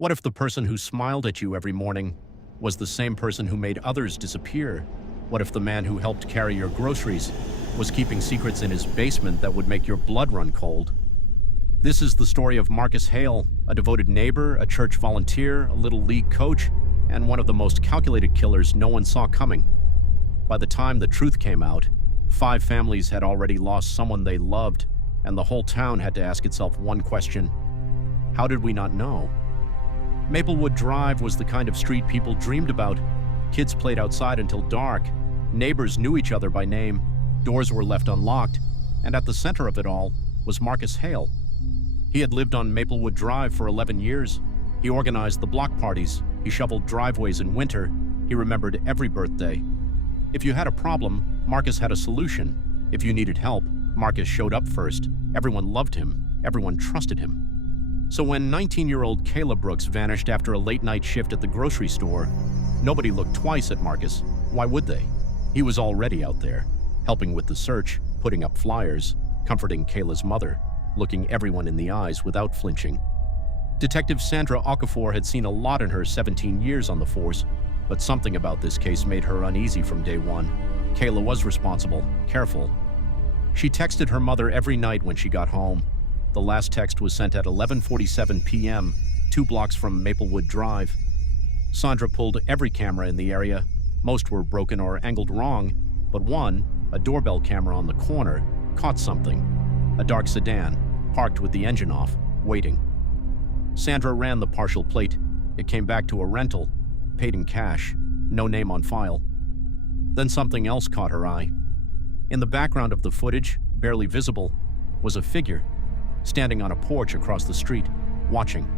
What if the person who smiled at you every morning was the same person who made others disappear? What if the man who helped carry your groceries was keeping secrets in his basement that would make your blood run cold? This is the story of Marcus Hale, a devoted neighbor, a church volunteer, a little league coach, and one of the most calculated killers no one saw coming. By the time the truth came out, 5 families had already lost someone they loved, and the whole town had to ask itself one question: how did we not know? Maplewood Drive was the kind of street people dreamed about. Kids played outside until dark, neighbors knew each other by name, doors were left unlocked, and at the center of it all was Marcus Hale. He had lived on Maplewood Drive for 11 years. He organized the block parties, he shoveled driveways in winter, he remembered every birthday. If you had a problem, Marcus had a solution. If you needed help, Marcus showed up first. Everyone loved him, everyone trusted him. So when 19-year-old Kayla Brooks vanished after a late-night shift at the grocery store, nobody looked twice at Marcus. Why would they? He was already out there, helping with the search, putting up flyers, comforting Kayla's mother, looking everyone in the eyes without flinching. Detective Sandra Okafor had seen a lot in her 17 years on the force, but something about this case made her uneasy from day one. Kayla was responsible, careful. She texted her mother every night when she got home. The last text was sent at 11:47 p.m., 2 blocks from Maplewood Drive. Sandra pulled every camera in the area. Most were broken or angled wrong, but one, a doorbell camera on the corner, caught something. A dark sedan, parked with the engine off, waiting. Sandra ran the partial plate. It came back to a rental, paid in cash, no name on file. Then something else caught her eye. In the background of the footage, barely visible, was a figure, standing on a porch across the street, watching.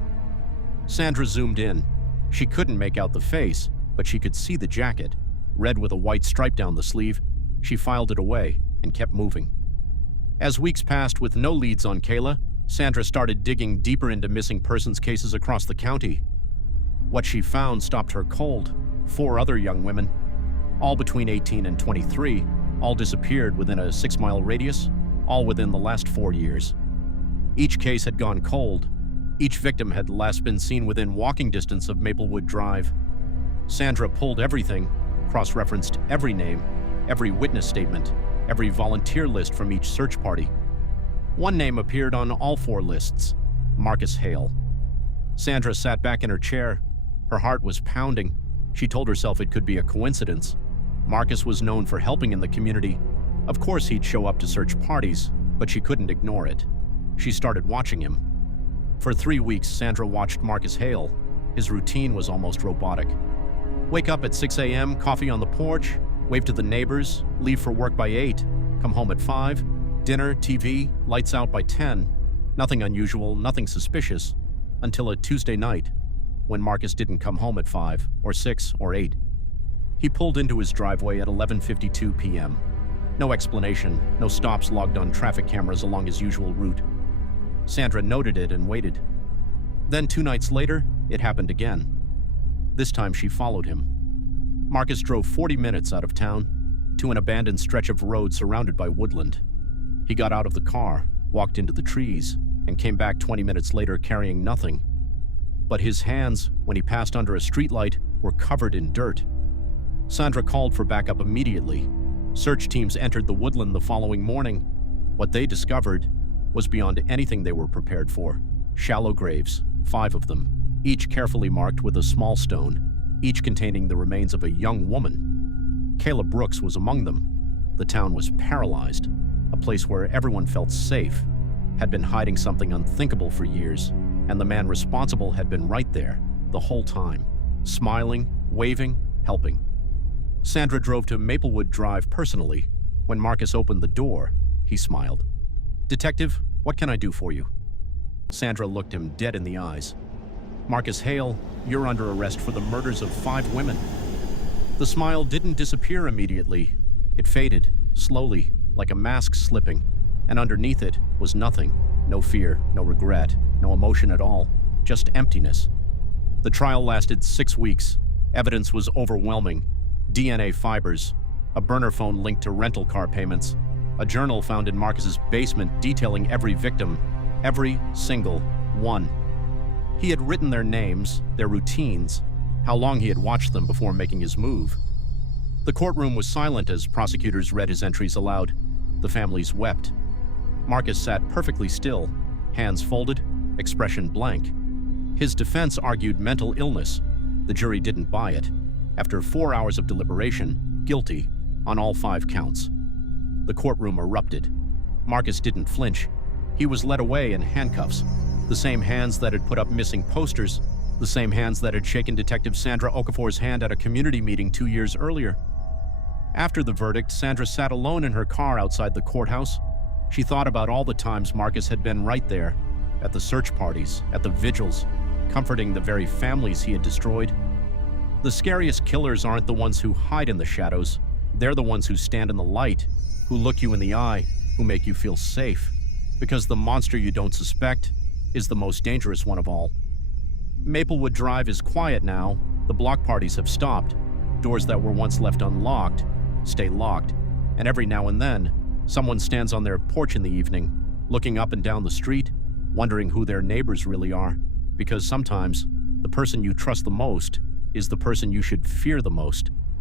Sandra zoomed in. She couldn't make out the face, but she could see the jacket, red with a white stripe down the sleeve. She filed it away and kept moving. As weeks passed with no leads on Kayla, Sandra started digging deeper into missing persons cases across the county. What she found stopped her cold. 4 other young women, all between 18 and 23, all disappeared within a 6-mile radius, all within the last 4 years. Each case had gone cold. Each victim had last been seen within walking distance of Maplewood Drive. Sandra pulled everything, cross-referenced every name, every witness statement, every volunteer list from each search party. One name appeared on all 4 lists: Marcus Hale. Sandra sat back in her chair. Her heart was pounding. She told herself it could be a coincidence. Marcus was known for helping in the community. Of course he'd show up to search parties, but she couldn't ignore it. She started watching him. For 3 weeks, Sandra watched Marcus Hale. His routine was almost robotic. Wake up at 6 a.m., coffee on the porch, wave to the neighbors, leave for work by 8, come home at 5, dinner, TV, lights out by 10. Nothing unusual, nothing suspicious, until a Tuesday night, when Marcus didn't come home at 5, or 6, or 8. He pulled into his driveway at 11:52 p.m. No explanation, no stops logged on traffic cameras along his usual route. Sandra noted it and waited. Then 2 nights later, it happened again. This time she followed him. Marcus drove 40 minutes out of town to an abandoned stretch of road surrounded by woodland. He got out of the car, walked into the trees, and came back 20 minutes later carrying nothing. But his hands, when he passed under a streetlight, were covered in dirt. Sandra called for backup immediately. Search teams entered the woodland the following morning. What they discovered was beyond anything they were prepared for. Shallow graves, 5 of them, each carefully marked with a small stone, each containing the remains of a young woman. Kayla Brooks was among them. The town was paralyzed. A place where everyone felt safe had been hiding something unthinkable for years, and the man responsible had been right there the whole time, smiling, waving, helping. Sandra drove to Maplewood Drive personally. When Marcus opened the door, he smiled. "Detective, what can I do for you?" Sandra looked him dead in the eyes. "Marcus Hale, you're under arrest for the murders of 5 women." The smile didn't disappear immediately. It faded, slowly, like a mask slipping, and underneath it was nothing. No fear, no regret, no emotion at all, just emptiness. The trial lasted 6 weeks. Evidence was overwhelming. DNA fibers, a burner phone linked to rental car payments, a journal found in Marcus's basement detailing every victim, every single one. He had written their names, their routines, how long he had watched them before making his move. The courtroom was silent as prosecutors read his entries aloud. The families wept. Marcus sat perfectly still, hands folded, expression blank. His defense argued mental illness. The jury didn't buy it. After 4 hours of deliberation, guilty on all 5 counts. The courtroom erupted. Marcus didn't flinch. He was led away in handcuffs. The same hands that had put up missing posters, the same hands that had shaken Detective Sandra Okafor's hand at a community meeting 2 years earlier. After the verdict, Sandra sat alone in her car outside the courthouse. She thought about all the times Marcus had been right there, at the search parties, at the vigils, comforting the very families he had destroyed. The scariest killers aren't the ones who hide in the shadows. They're the ones who stand in the light, who look you in the eye, who make you feel safe. Because the monster you don't suspect is the most dangerous one of all. Maplewood Drive is quiet now. The block parties have stopped. Doors that were once left unlocked stay locked. And every now and then, someone stands on their porch in the evening, looking up and down the street, wondering who their neighbors really are. Because sometimes, the person you trust the most is the person you should fear the most.